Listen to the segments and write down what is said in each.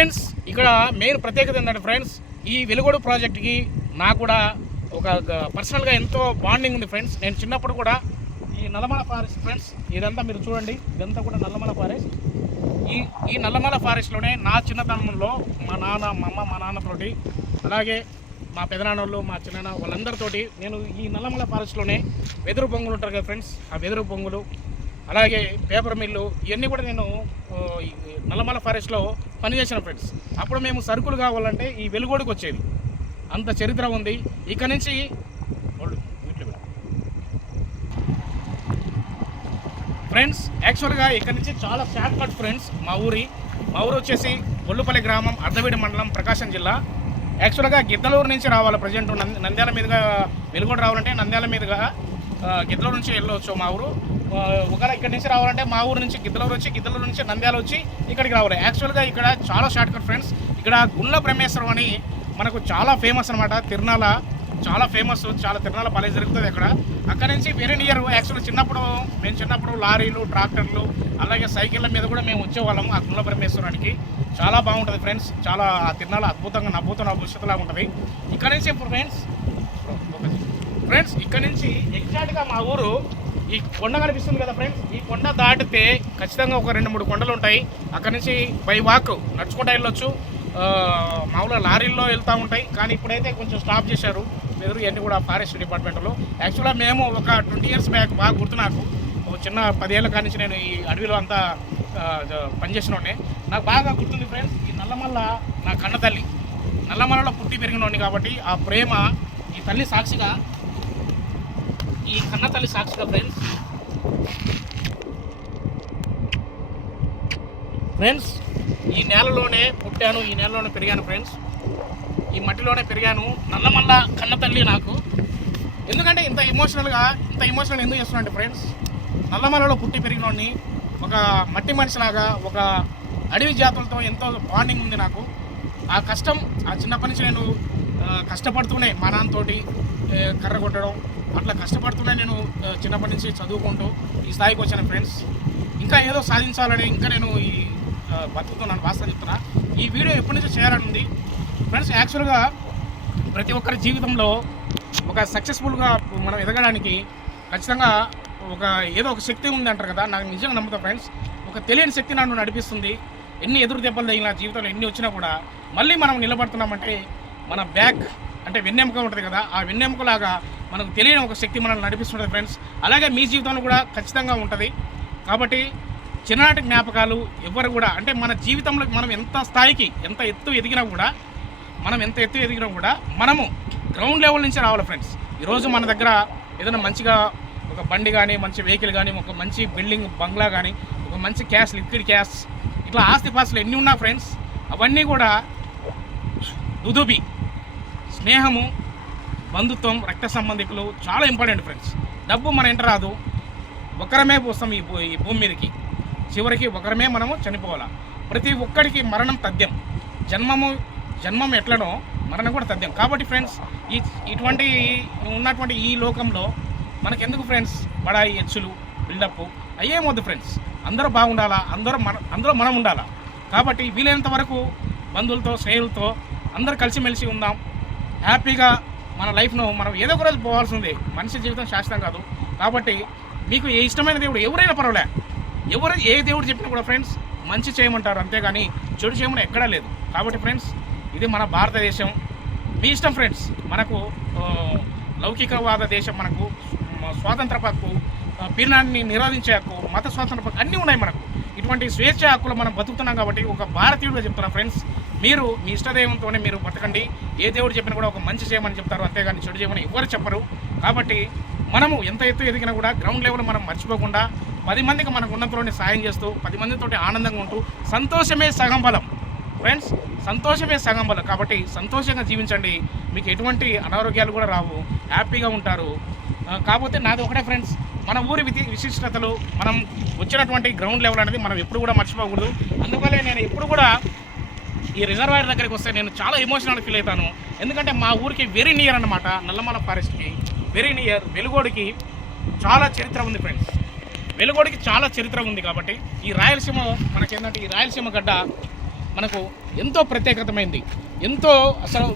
Friends ఇక్కడ main ప్రత్యేకత ఏంటంటే ఫ్రెండ్స్ ఈ వెలుగోడు ప్రాజెక్ట్కి నాకు కూడా ఒక పర్సనల్గా ఎంతో బాండింగ్ ఉంది ఫ్రెండ్స్. నేను చిన్నప్పుడు కూడా ఈ నల్లమల ఫారెస్ట్ ఫ్రెండ్స్ ఇదంతా మీరు చూడండి, ఇదంతా కూడా నల్లమల ఫారెస్ట్. ఈ నల్లమల ఫారెస్ట్లోనే నా చిన్నతనంలో మా నాన్నతోటి అలాగే మా పెదనాన్నోళ్ళు మా చిన్న వాళ్ళందరితోటి నేను ఈ నల్లమల ఫారెస్ట్లోనే వెదురు బొంగులు ఉంటారు కదా ఫ్రెండ్స్, ఆ వెదురు బొంగులు అలాగే పేపర్ మిల్లు ఇవన్నీ కూడా నేను నల్లమల ఫారెస్ట్లో పనిచేసిన ఫ్రెండ్స్. అప్పుడు మేము సరుకులు కావాలంటే ఈ వెలుగోడుకు వచ్చేది, అంత చరిత్ర ఉంది. ఇక నుంచి ఫ్రెండ్స్ యాక్చువల్గా ఇక్కడ నుంచి చాలా షార్ట్ కట్ ఫ్రెండ్స్. మా ఊరు వచ్చేసి ఒళ్ళుపల్లి గ్రామం, అర్ధవీడి మండలం, ప్రకాశం జిల్లా. యాక్చువల్గా గిద్దలూరు నుంచి రావాలి ప్రజెంట్. నంద్యాల మీదుగా వెలుగోడు రావాలంటే నంద్యాల మీదుగా గిద్దలూరు నుంచి వెళ్ళవచ్చు మా ఊరు. ఒకవేళ ఇక్కడ నుంచి రావాలంటే మా ఊరు నుంచి గిద్దలూరు వచ్చి, గిద్దలూరు నుంచి నంద్యాల వచ్చి ఇక్కడికి రావాలి. యాక్చువల్గా ఇక్కడ చాలా షార్ట్ కట్ ఫ్రెండ్స్. ఇక్కడ గుండ్ల బ్రహ్మేశ్వరం అని మనకు చాలా ఫేమస్ అనమాట. తిరునాళ చాలా ఫేమస్, చాలా తిరునాళ భలే జరుగుతుంది అక్కడ నుంచి వెరీ నియర్. యాక్చువల్గా మేము చిన్నప్పుడు లారీలు, ట్రాక్టర్లు అలాగే సైకిళ్ళ మీద కూడా మేము వచ్చేవాళ్ళము ఆ గుండ్ల బ్రహ్మేశ్వరానికి. చాలా బాగుంటుంది ఫ్రెండ్స్, చాలా ఆ తిరునాళ అద్భుతంగా నవ్వుతున్న భవిష్యత్తులాగా ఉంటుంది. ఇక్కడ నుంచి ఫ్రెండ్స్ ఇక్కడ నుంచి ఎగ్జాక్ట్గా మా ఊరు ఈ కొండ కనిపిస్తుంది కదా ఫ్రెండ్స్, ఈ కొండ దాటితే ఖచ్చితంగా ఒక 2-3 కొండలు ఉంటాయి. అక్కడ నుంచి బై వాక్ నడుచుకుంటూ వెళ్ళొచ్చు. మామూలుగా లారీల్లో వెళ్తూ ఉంటాయి, కానీ ఇప్పుడైతే కొంచెం స్టాప్ చేశారు వెదురు ఇవన్నీ కూడా ఫారెస్ట్ డిపార్ట్మెంట్లో. యాక్చువల్గా మేము ఒక 20 years బ్యాక్ బాగా గుర్తు నాకు, ఒక చిన్న 10 ఏళ్ళ కాడి నుంచి నేను ఈ అడవిలో అంతా పనిచేసినోడిని. నాకు బాగా గుర్తుంది ఫ్రెండ్స్. ఈ నల్లమల్ల నా కన్న తల్లి, నల్లమల్లలో పుట్టి పెరిగినోడిని కాబట్టి ఆ ప్రేమ ఈ తల్లి సాక్షిగా, ఈ కన్న తల్లి సాక్షిగా ఫ్రెండ్స్ ఈ నేలలోనే పుట్టాను, ఈ నేలలోనే పెరిగాను ఫ్రెండ్స్, ఈ మట్టిలోనే పెరిగాను. నల్లమల్ల కన్న తల్లి నాకు. ఎందుకంటే ఇంత ఎమోషనల్ ఎందుకు చేస్తున్నానంటే ఫ్రెండ్స్, నల్లమల్లలో పుట్టి పెరిగినోడిని, ఒక మట్టి మనిషిలాగా, ఒక అడవి జాతులతో ఎంతో బాండింగ్ ఉంది నాకు. ఆ కష్టం ఆ చిన్నప్పటి నుంచి నేను కష్టపడుతూనే మా నాన్నతోటి కర్ర కొట్టడం అట్లా కష్టపడుతూనే నేను చిన్నప్పటి నుంచి చదువుకుంటూ ఈ స్థాయికి వచ్చాను ఫ్రెండ్స్. ఇంకా ఏదో సాధించాలని ఇంకా నేను ఈ బతుకుతున్నాను, వాస్తవం చెప్తున్నా. ఈ వీడియో ఎప్పటి నుంచో చేయాలని ఉంది ఫ్రెండ్స్. యాక్చువల్గా ప్రతి ఒక్కరి జీవితంలో ఒక సక్సెస్ఫుల్గా మనం ఎదగడానికి ఖచ్చితంగా ఏదో ఒక శక్తి ఉంది అంటారు కదా. నాకు నిజంగా నమ్ముతా ఫ్రెండ్స్. ఒక తెలియని శక్తి నన్ను నడిపిస్తుంది. ఎన్ని ఎదురు దెబ్బలు తగిలిన జీవితంలో ఎన్ని వచ్చినా కూడా మళ్ళీ మనం నిలబడుతున్నామంటే మన బ్యాక్ అంటే వెన్నెముక ఉంటుంది కదా, ఆ వెన్నెముకలాగా మనకు తెలియని ఒక శక్తి మనల్ని నడిపిస్తుంటుంది ఫ్రెండ్స్. అలాగే మీ జీవితంలో కూడా ఖచ్చితంగా ఉంటుంది. కాబట్టి చిన్ననాటి జ్ఞాపకాలు ఎవరు కూడా అంటే మన జీవితంలో మనం ఎంత ఎత్తు ఎదిగినా కూడా మనము గ్రౌండ్ లెవెల్ నుంచి రావాలి ఫ్రెండ్స్. ఈరోజు మన దగ్గర ఏదైనా మంచిగా ఒక బండి కానీ, మంచి వెహికల్ కానీ, ఒక మంచి బిల్డింగ్ బంగ్లా కానీ, ఒక మంచి క్యాష్, లిక్విడ్ క్యాష్, ఇట్లా ఆస్తిపాస్తులు ఎన్ని ఉన్నా ఫ్రెండ్స్ అవన్నీ కూడా దుదుబి స్నేహము, బంధుత్వం, రక్త సంబంధికులు చాలా ఇంపార్టెంట్ ఫ్రెండ్స్. డబ్బు మన ఇంట రాదు, ఒకరమే పోస్తాం ఈ భూమి మీదకి, చివరికి ఒకరమే మనము చనిపోవాలా. ప్రతి ఒక్కడికి మరణం తథ్యం. జన్మం ఎట్లనో మరణం కూడా తథ్యం. కాబట్టి ఫ్రెండ్స్ ఇటువంటి ఉన్నటువంటి ఈ లోకంలో మనకెందుకు ఫ్రెండ్స్ బడాయి, హెచ్చులు, బిల్డప్ అయ్యేమొద్దు ఫ్రెండ్స్. అందరూ బాగుండాలా, అందరూ మనం ఉండాలా. కాబట్టి వీలైనంత వరకు బంధువులతో, స్నేహితులతో అందరూ కలిసిమెలిసి ఉందాం. హ్యాపీగా మన లైఫ్ను మనం ఏదో ఒక రోజు పోవాల్సిందే. మనిషి జీవితం శాశ్వతం కాదు. కాబట్టి మీకు ఏ ఇష్టమైన దేవుడు ఎవరైనా పర్వాలే, ఏ దేవుడు చెప్పినా కూడా ఫ్రెండ్స్ మంచి చేయమంటారు, అంతేగాని చెడు చేయమని ఎక్కడా లేదు. కాబట్టి ఫ్రెండ్స్ ఇది మన భారతదేశం. మీ ఇష్టం ఫ్రెండ్స్. మనకు లౌకికవాద దేశం, మనకు స్వాతంత్ర హక్కు, పీడనాన్ని నిరోధించే హక్కు, మత స్వాతంత్ర హక్కు అన్నీ ఉన్నాయి మనకు. ఇటువంటి స్వేచ్ఛ హక్కులు మనం బతుకుతున్నాం. కాబట్టి ఒక భారతీయుడిగా చెప్తున్నా ఫ్రెండ్స్, మీరు మీ ఇష్టదైవంతోనే మీరు బతకండి. ఏ దేవుడు చెప్పినా కూడా ఒక మంచి చేయమని చెప్తారు, అంతేగాని చెడు చేయమని ఎవరు చెప్పరు. కాబట్టి మనము ఎంత ఎత్తు ఎదిగినా కూడా గ్రౌండ్ లెవెల్ మనం మర్చిపోకుండా 10 మందికి మనకు ఉన్నంతలోనే సాయం చేస్తూ 10 మందితో ఆనందంగా ఉంటూ సంతోషమే సగం బలం ఫ్రెండ్స్, సంతోషమే సగం బలం. కాబట్టి సంతోషంగా జీవించండి, మీకు ఎటువంటి అనారోగ్యాలు కూడా రావు, హ్యాపీగా ఉంటారు. కాకపోతే నాది ఒకటే ఫ్రెండ్స్, మన ఊరి విశిష్టతలు, మనం వచ్చినటువంటి గ్రౌండ్ లెవెల్ అనేది మనం ఎప్పుడు కూడా మర్చిపోకూడదు. అందువల్లే నేను ఎప్పుడు కూడా ఈ రిజర్వాయర్ దగ్గరికి వస్తే నేను చాలా ఎమోషనల్ ఫీల్ అవుతాను. ఎందుకంటే మా ఊరికి వెరీ నియర్ అన్నమాట, నల్లమల ఫారెస్ట్కి వెరీ నియర్. వెలుగోడికి చాలా చరిత్ర ఉంది ఫ్రెండ్స్, వెలుగోడికి చాలా చరిత్ర ఉంది. కాబట్టి ఈ రాయలసీమ మనకేంటంటే ఈ రాయలసీమ గడ్డ మనకు ఎంతో ప్రత్యేకతమైంది. ఎంతో అసలు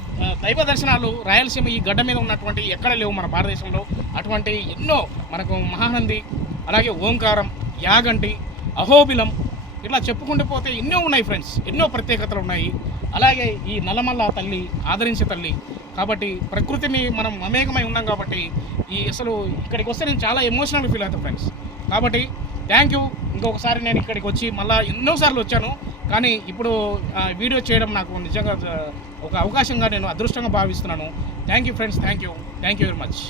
దైవ దర్శనాలు రాయలసీమ ఈ గడ్డ మీద ఉన్నటువంటి ఎక్కడ లేవు మన భారతదేశంలో. అటువంటి ఎన్నో మనకు మహానంది, అలాగే ఓంకారం, యాగంటి, అహోబిలం, ఇట్లా చెప్పుకుంటూ పోతే ఎన్నో ఉన్నాయి ఫ్రెండ్స్, ఎన్నో ప్రత్యేకతలు ఉన్నాయి. అలాగే ఈ నల్లమల్ల తల్లి ఆదరించే తల్లి కాబట్టి ప్రకృతిని మనం మమేకమై ఉన్నాం కాబట్టి అసలు ఇక్కడికి వస్తే నేను చాలా ఎమోషనల్ ఫీల్ అవుతాను ఫ్రెండ్స్. కాబట్టి థ్యాంక్ యూ. ఇంకొకసారి నేను ఇక్కడికి వచ్చి మళ్ళీ ఎన్నోసార్లు వచ్చాను, కానీ ఇప్పుడు వీడియో చేయడం నాకు నిజంగా ఒక అవకాశంగా నేను అదృష్టంగా భావిస్తున్నాను. Thank you friends, thank you very much.